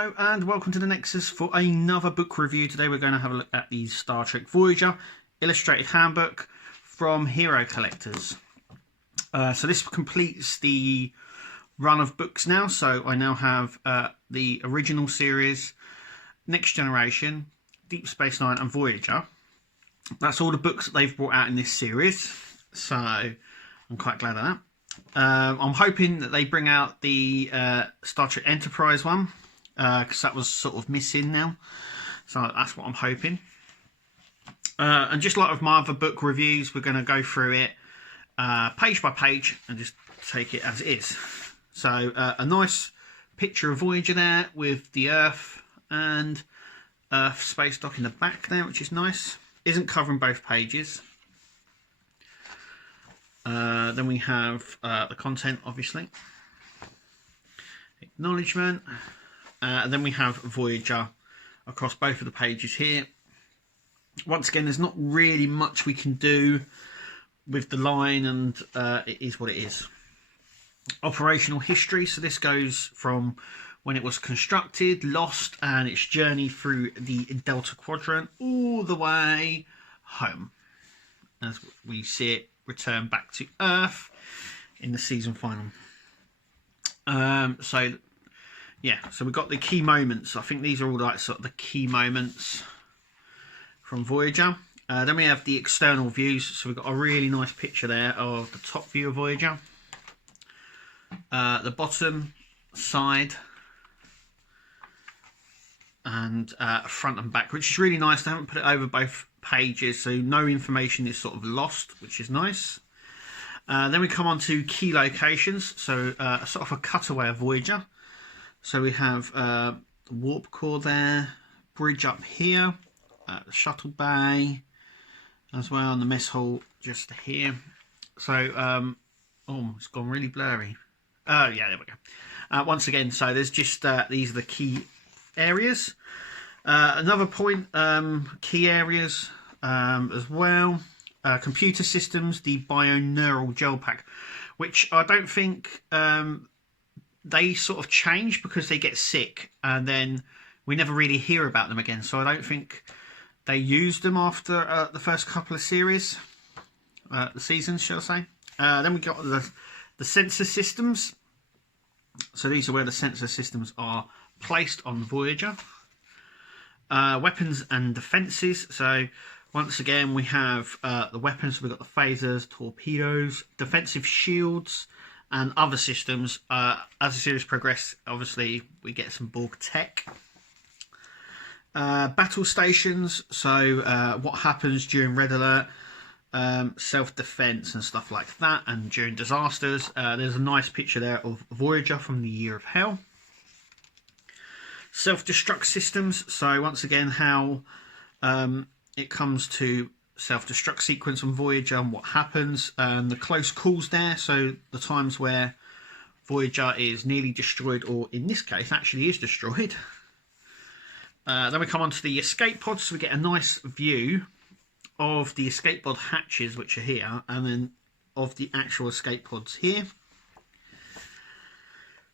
Hello and welcome to the Nexus for another book review. Today we're going to have a look at the Star Trek Voyager Illustrated Handbook from Hero Collectors. So this completes the run of books now. So I now have the original series, Next Generation, Deep Space Nine and Voyager. That's all the books that they've brought out in this series. So I'm quite glad of that. I'm hoping that they bring out the Star Trek Enterprise one, because that was sort of missing now. So that's what I'm hoping. And just like with my other book reviews, we're going to go through it page by page and just take it as it is. So a nice picture of Voyager there with the Earth and Earth space dock in the back there, which is nice. Isn't covering both pages. Then we have the content, obviously. Acknowledgement. And then we have Voyager across both of the pages here. Once again, there's not really much we can do with the line, and it is what it is. Operational history. So this goes from when it was constructed, lost, and its journey through the Delta Quadrant all the way home, as we see it return back to Earth in the season final. So we've got the key moments. I think these are all like sort of the key moments from Voyager. Then we have the external views. So we've got a really nice picture there of the top view of Voyager, the bottom, side, and front and back, which is really nice. They haven't put it over both pages, so no information is sort of lost, which is nice. Then we come on to key locations, so sort of a cutaway of Voyager. So we have the warp core there, bridge up here, the Shuttle Bay as well, and the mess hall just here. So oh, it's gone really blurry. Yeah, there we go. Once again, so there's just these are the key areas. Another point, key areas as well. Computer systems, the bioneural gel pack, which I don't think they sort of change because they get sick, and then we never really hear about them again. So I don't think they used them after the first couple of series, the seasons, shall I say. Then we got the sensor systems. So these are where the sensor systems are placed on Voyager. Weapons and defences. So once again we have the weapons. So we've got the phasers, torpedoes, defensive shields and other systems. As the series progresses, obviously we get some Borg tech. Battle stations. So what happens during red alert, self-defense and stuff like that, and during disasters. There's a nice picture there of Voyager from the Year of Hell. Self-destruct systems. So once again, how it comes to self-destruct sequence on Voyager and what happens, and the close calls there. So the times where Voyager is nearly destroyed, or in this case actually is destroyed. Then we come on to the escape pods. So we get a nice view of the escape pod hatches, which are here, and then of the actual escape pods here.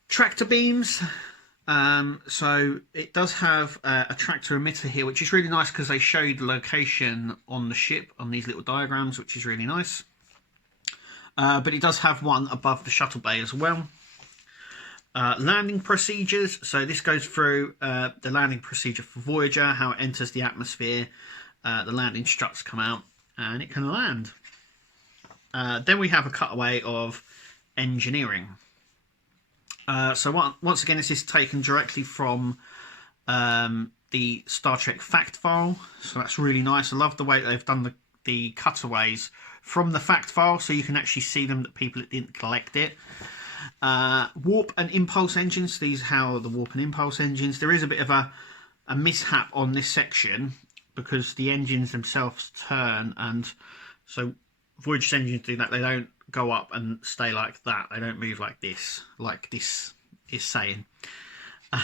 Tractor beams. So it does have a tractor emitter here, which is really nice because they showed the location on the ship on these little diagrams, which is really nice. But it does have one above the Shuttle Bay as well. Landing procedures. So this goes through the landing procedure for Voyager, how it enters the atmosphere. The landing struts come out and it can land. Then we have a cutaway of engineering. So once again, this is taken directly from the Star Trek fact file. So that's really nice. I love the way that they've done the cutaways from the fact file, so you can actually see them, that people that didn't collect it. Warp and impulse engines. These are how the warp and impulse engines. There is a bit of a mishap on this section because the engines themselves turn, and so Voyager's engines do that. They don't go up and stay like that. They don't move like this is saying.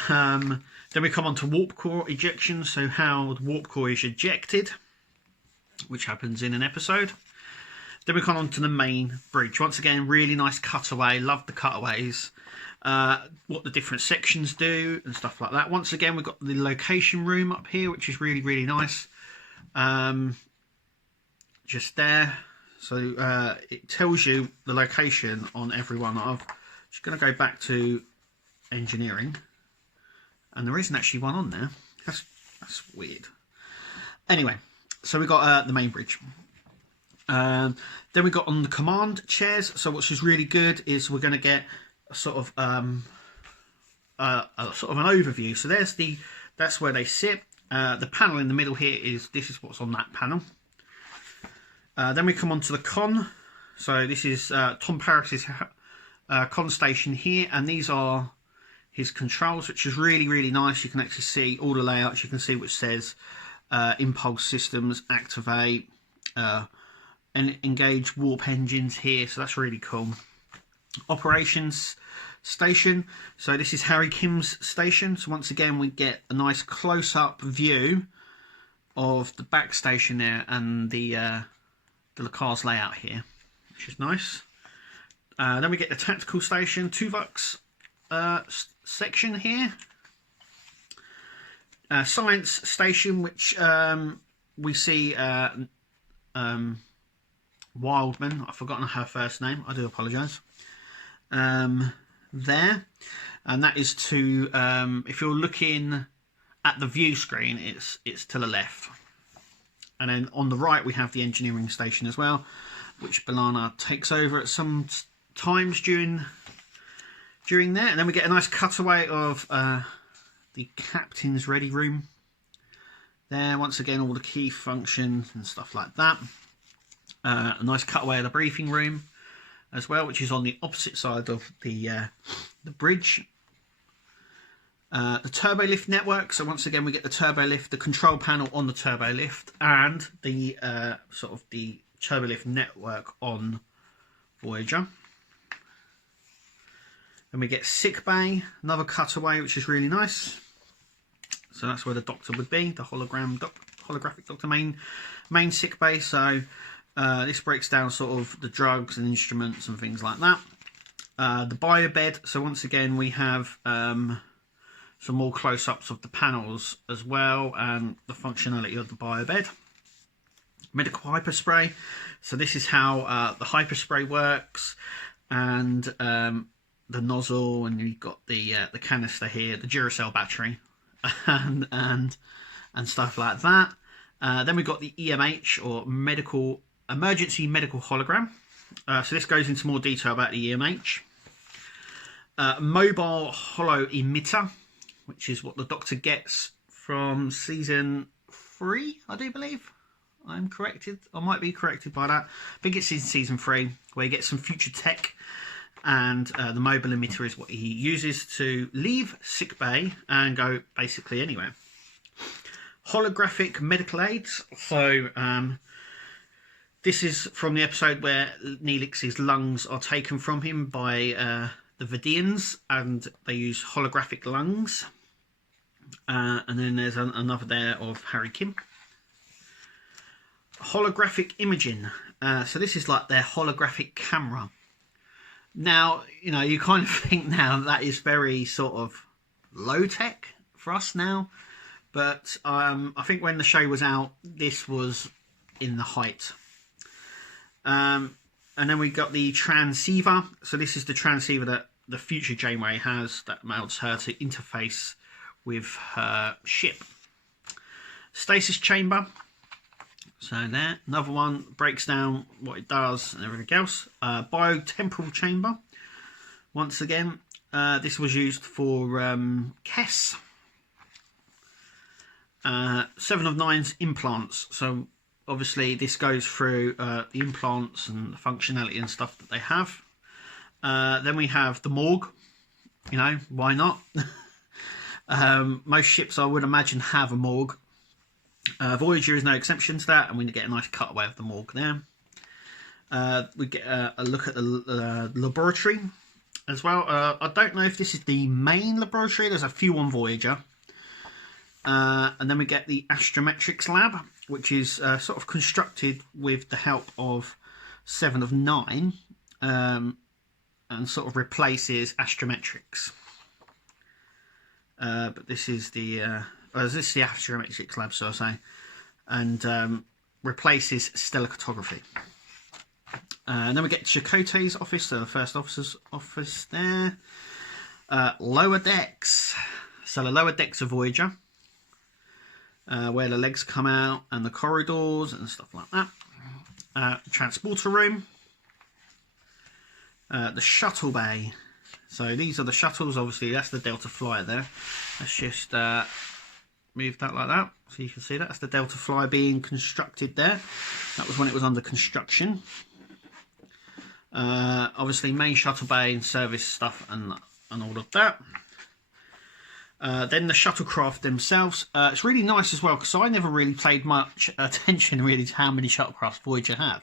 Then we come on to warp core ejection. So how the warp core is ejected, which happens in an episode. Then we come on to the main bridge. Once again, really nice cutaway. Love the cutaways. what the different sections do and stuff like that. Once again, we've got the location room up here, which is really, really nice. Just there. So it tells you the location on every one. I'm just going to go back to engineering. And there isn't actually one on there. That's weird. Anyway, so we got the main bridge. Then we got on the command chairs. So what's just really good is we're going to get a sort of an overview. So that's where they sit. The panel in the middle here this is what's on that panel. Then we come on to the con. So this is Tom Paris's con station here, and these are his controls, which is really, really nice. You can actually see all the layouts. You can see which says impulse systems, activate, and engage warp engines here. So that's really cool. Operations station. So this is Harry Kim's station. So once again, we get a nice close-up view of the back station there and the car's layout here, which is nice. Then we get the tactical station, Tuvok's section here. Science station, which we see Wildman. I've forgotten her first name. I do apologise. There, and that is to if you're looking at the view screen, it's to the left. And then on the right we have the engineering station as well, which B'Elanna takes over at some times during there. And then we get a nice cutaway of the captain's ready room there. Once again, all the key functions and stuff like that. A nice cutaway of the briefing room as well, which is on the opposite side of the bridge. The turbo lift network. So once again, we get the turbo lift, the control panel on the turbo lift, and the sort of the turbo lift network on Voyager. Then we get sick bay, another cutaway, which is really nice. So that's where the doctor would be, the holographic doctor main sick bay. So this breaks down sort of the drugs and instruments and things like that. The bio bed. So once again, we have some more close-ups of the panels as well, and the functionality of the bio bed. Medical hyperspray. So this is how the hyperspray works, and the nozzle, and you've got the canister here, the Duracell battery, and stuff like that. Then we've got the EMH, or emergency medical hologram. So this goes into more detail about the EMH. Mobile holo emitter, which is what the Doctor gets from season 3, I do believe. I'm corrected. I might be corrected by that. I think it's in season 3, where he gets some future tech, and the mobile emitter is what he uses to leave sickbay and go basically anywhere. Holographic medical aids. So this is from the episode where Neelix's lungs are taken from him by the Vidians, and they use holographic lungs. And then there's another there of Harry Kim. Holographic imaging. So this is like their holographic camera. Now, you know, you kind of think now that is very sort of low tech for us now. But I think when the show was out, this was in the height. And then we got the transceiver. So this is the transceiver that the future Janeway has, that allows her to interface with her ship. Stasis chamber. So there, another one, breaks down what it does and everything else. Temporal chamber. Once again, this was used for Kess. 7 of 9's implants. So obviously this goes through the implants and the functionality and stuff that they have. Then we have the morgue. You know, why not? Most ships, I would imagine, have a morgue. Voyager is no exception to that, and we get a nice cutaway of the morgue there. We get a look at the laboratory as well. I don't know if this is the main laboratory. There's a few on Voyager. And then we get the Astrometrics Lab, which is sort of constructed with the help of 7 of 9. And and sort of replaces Astrometrics. But this is the Astrometrics Lab, so I say, and replaces stellar cartography. And then we get Chakotay's office, so the first officer's office there. Lower decks. So the lower decks of Voyager, where the legs come out and the corridors and stuff like that. Transporter room. The Shuttle Bay. So these are the shuttles, obviously that's the Delta Flyer there. Let's just move that like that so you can see that. That's the Delta Flyer being constructed there. That was when it was under construction. Obviously main shuttle bay and service stuff and all of that. Then the shuttlecraft themselves. It's really nice as well because I never really paid much attention really to how many shuttlecrafts Voyager had.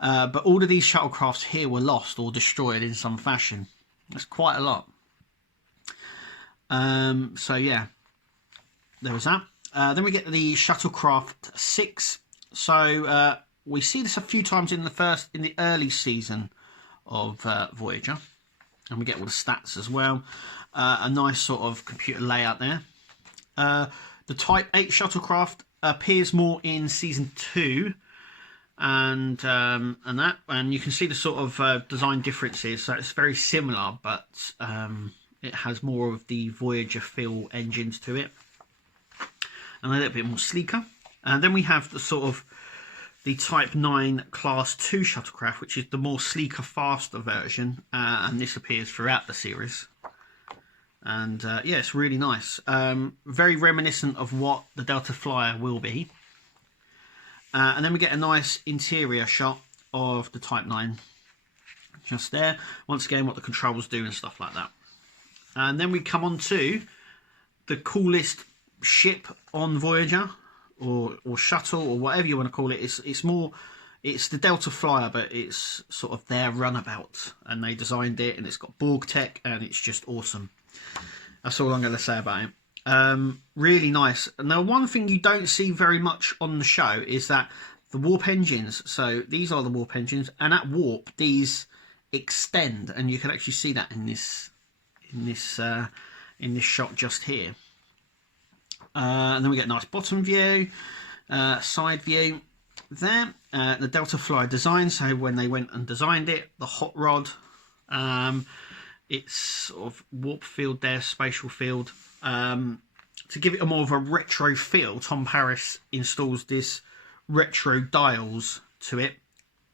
But all of these shuttlecrafts here were lost or destroyed in some fashion. That's quite a lot. So yeah, there was that. Then we get the shuttlecraft 6. So we see this a few times in the early season of Voyager, and we get all the stats as well. A nice sort of computer layout there. The Type 8 shuttlecraft appears more in season 2, and you can see the sort of design differences. So it's very similar, but it has more of the Voyager feel engines to it, and a little bit more sleeker. And then we have the sort of the Type 9 Class 2 shuttlecraft, which is the more sleeker, faster version, and this appears throughout the series. And yeah, it's really nice. Very reminiscent of what the Delta Flyer will be. And then we get a nice interior shot of the Type 9 just there. Once again, what the controls do and stuff like that. And then we come on to the coolest ship on Voyager, or shuttle, or whatever you want to call it. It's the Delta Flyer, but it's sort of their runabout, and they designed it, and it's got Borg tech, and it's just awesome. That's all I'm going to say about it. Really nice. Now, one thing you don't see very much on the show is that the warp engines. So these are the warp engines, and at warp these extend, and you can actually see that in this shot just here. And then we get a nice bottom view, side view there. The Delta Flyer design, so when they went and designed it, the hot rod, it's sort of warp field there, spatial field. To give it a more of a retro feel, Tom Paris installs this retro dials to it,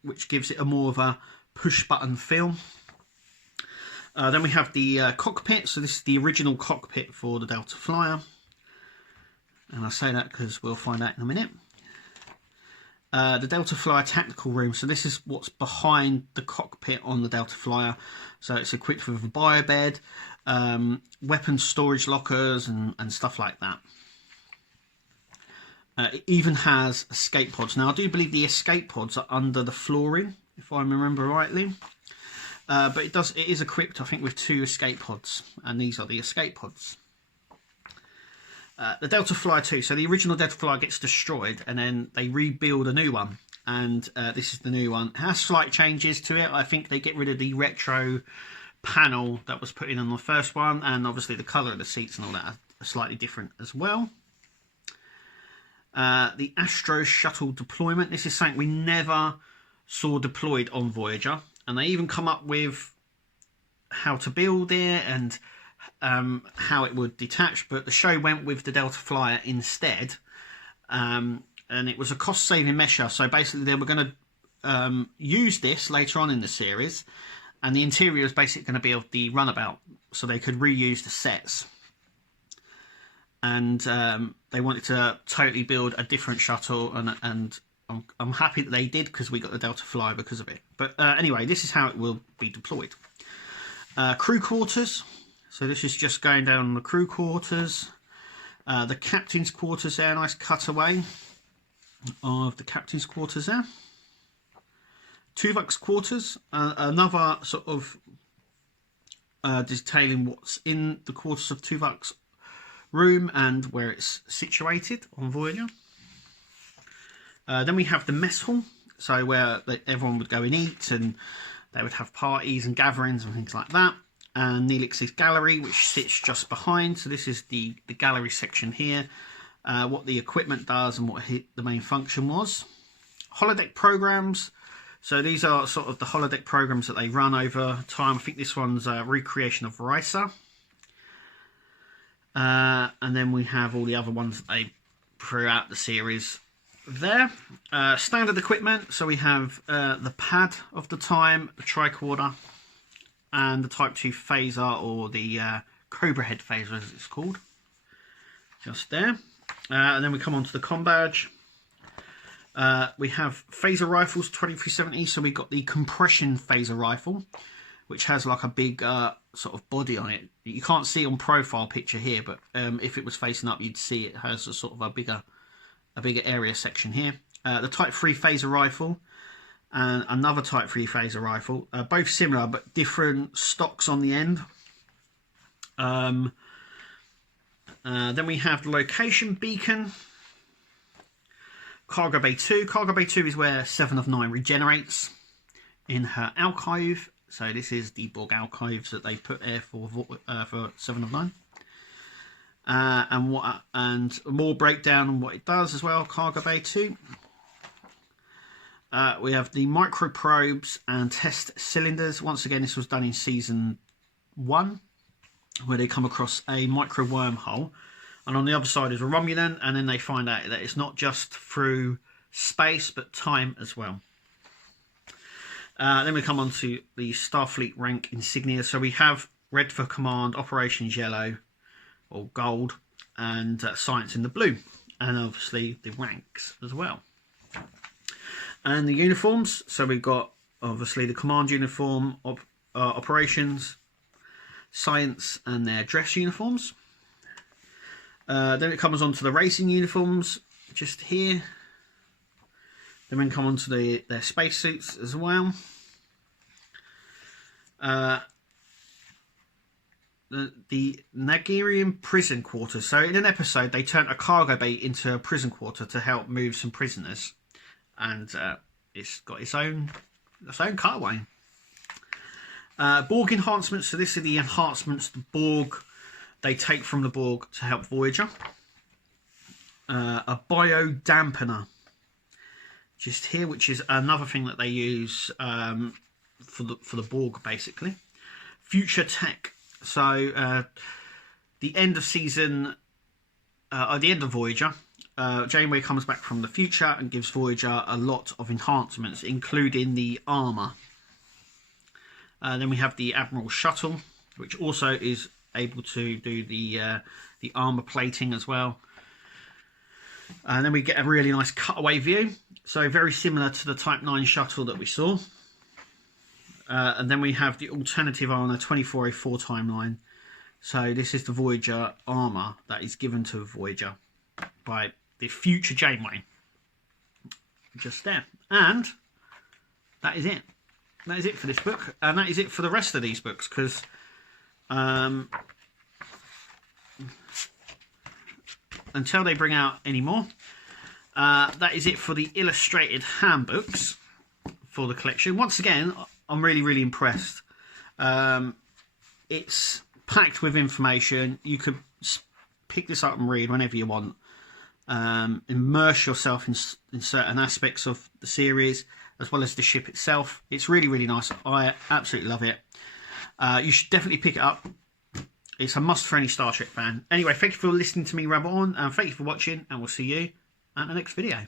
which gives it a more of a push button feel. Then we have the cockpit, so this is the original cockpit for the Delta Flyer. And I say that because we'll find out in a minute. The Delta Flyer tactical room. So this is what's behind the cockpit on the Delta Flyer. So it's equipped with a biobed, weapons storage lockers and stuff like that. It even has escape pods. Now I do believe the escape pods are under the flooring, if I remember rightly. But it is equipped, I think, with 2 escape pods, and these are the escape pods. The Delta Flyer 2, so the original Delta Flyer gets destroyed and then they rebuild a new one, and this is the new one. It has slight changes to it. I think they get rid of the retro panel that was put in on the first one, and obviously the colour of the seats and all that are slightly different as well. The Astro shuttle deployment. This is something we never saw deployed on Voyager, and they even come up with how to build it and how it would detach, but the show went with the Delta Flyer instead, and it was a cost-saving measure. So basically they were going to use this later on in the series, and the interior is basically going to be of the runabout, so they could reuse the sets. And they wanted to totally build a different shuttle, and I'm happy that they did, because we got the Delta Flyer because of it. But anyway, this is how it will be deployed. Crew quarters. So this is just going down the crew quarters. The captain's quarters there, nice cutaway of the captain's quarters there. Tuvok's quarters, another sort of detailing what's in the quarters of Tuvok's room and where it's situated on Voyager. Then we have the mess hall, so where everyone would go and eat, and they would have parties and gatherings and things like that. And Neelix's gallery, which sits just behind. So this is the gallery section here, what the equipment does and what the main function was. Holodeck programs. So these are sort of the holodeck programs that they run over time. I think this one's a recreation of Risa. And then we have all the other ones that they throughout the series there. Standard equipment. So we have the pad of the time, the tricorder, and the Type 2 phaser, or the Cobra head phaser as it's called. Just there. And then we come on to the comm badge. We have phaser rifles 2370. So we've got the compression phaser rifle, which has like a big sort of body on it. You can't see on profile picture here, but if it was facing up, you'd see it has a sort of a bigger area section here. The Type 3 phaser rifle and another Type 3 phaser rifle, both similar but different stocks on the end. Then we have the location beacon. Cargo Bay 2. Cargo Bay 2 is where 7 of 9 regenerates in her alcove. So this is the Borg alcoves that they put there for 7 of 9. And more breakdown on what it does as well. Cargo Bay 2. We have the micro probes and test cylinders. Once again, this was done in season 1, where they come across a micro wormhole, and on the other side is a Romulan, and then they find out that it's not just through space but time as well. Then we come on to the Starfleet rank insignia. So we have red for command, operations yellow or gold, and science in the blue, and obviously the ranks as well. And the uniforms, so we've got obviously the command uniform, operations, science, and their dress uniforms. Then it comes on to the racing uniforms, just here. Then we come on to their spacesuits as well. The Nigerian prison quarters. So in an episode, they turned a cargo bay into a prison quarter to help move some prisoners. And it's got its own cutaway. Borg enhancements. So this are the enhancements the Borg they take from the Borg to help Voyager. A bio dampener, just here, which is another thing that they use for the Borg, basically. Future tech. So the end of season, at the end of Voyager, Janeway comes back from the future and gives Voyager a lot of enhancements, including the armor. Then we have the Admiral Shuttle, which also is able to do the armor plating as well. And then we get a really nice cutaway view, so very similar to the Type 9 shuttle that we saw. And then we have the alternative on a 2404 timeline. So this is the Voyager armor that is given to Voyager by the future Janeway. Just there. And that is it. That is it for this book. And that is it for the rest of these books, because until they bring out any more, that is it for the illustrated handbooks for the collection. Once again, I'm really impressed. It's packed with information. You could pick this up and read whenever you want. Immerse yourself in certain aspects of the series, as well as the ship itself. It's really nice. I absolutely love it. You should definitely pick it up. It's a must for any Star Trek fan. Anyway, thank you for listening to me ramble on, and thank you for watching, and we'll see you at the next video.